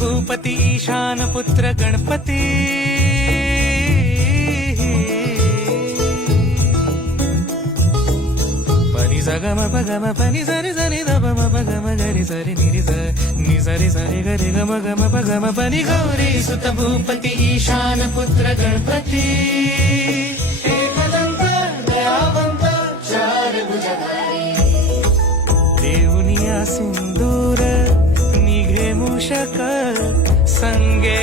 भूपती ईशान पुत्र गणपती पनी सगम पगम पनी सरी सरी दबम पगम गरी सरी निरी नि सरी सरी गरी गम गम पगम पनी गौरी सुत भूपती ईशान पुत्र गणपती एकदंत दयावंत चार भुजधारी देऊनिया सिंदूर निघे मूषक संगे